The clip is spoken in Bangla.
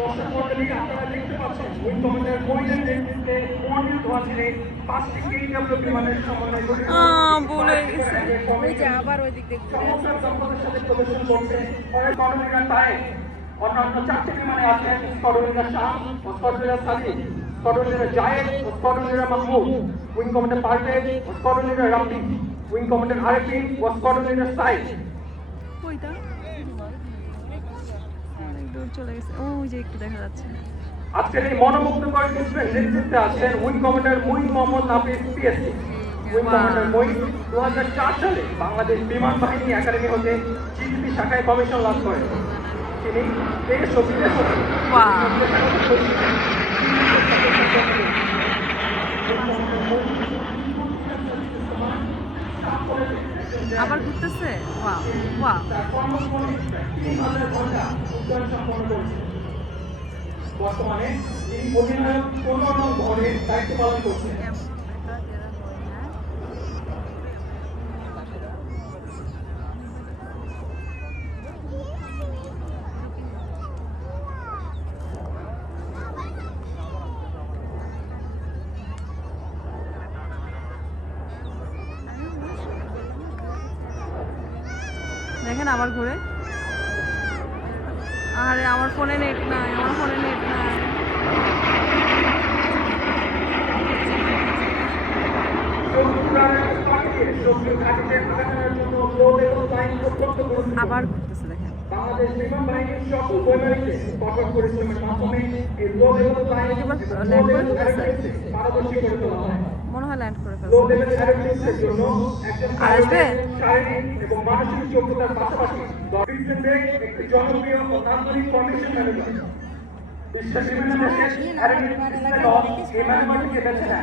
করছেন উইং কমান্ডার মহিলার নেতৃত্বে মহাবীর ধোয়াশিরে পাঁচটি কেডব্লিউ বিমানের সমন্বয় করে ভুলে গেছে। ওই যে আবার ওই দিক দিয়ে ঘুরে চমৎকার সাথে প্রদর্শন করছে পরে কর্মীরা তাই অন্যান্য চারটি বিমানে আছেন স্কডলিনা শাহ ও squadron leader Sadi squadron leader Zayed ও squadron leader Mahmud wing commander Parvez ও squadron leader Rabbi wing commander ও স্কডলিনা সাইদ দূর চলে গেছে। ও যে একটু দেখা যাচ্ছে। আজকের এই মনোমুগ্ধকর মিশ্রের নেতৃত্বে আছেন wing commander Muin Mohammad Nafis PSC wing commander Muin দু সালে বাংলাদেশ বিমান বাহিনী একাডেমি হতে জিডিপি শাখায় কমিশন লাভ করেন। তিনি দেশ ও বিদেশ আবার ঘুরতেছে? ওয়াও ওয়াও বর্তমানে তিনি অধিনায়ক ভবনের দায়িত্ব পালন করছেন। দেখেন আবার ঘুরে। আরে আমার ফোনে নেট নাই আমার ফোনে নেট নাই। আবার বাংলাদেশ বিমান বাহিনীর সকল বৈমানিকদের কঠোর পরিশ্রমের মাধ্যমে এই লো লেভেল বাহিনীকে লো লেভেল করে পারদর্শী করে তোলা হয়। মনে হয় ল্যান্ড করে লো লেভেল অ্যারোস্পেসের জন্য একজন আসবে? শারীরিক এবং মানসিক যোগ্যতার পাশাপাশি দরিদ্র বেগ একটি জনপ্রিয় ও নান্দনিক ফর্মেশন ম্যানেজার বিশ্বের বিভিন্ন দেশে অ্যারোস্পেস এই ম্যানেজারটিকে বেছে নেয়।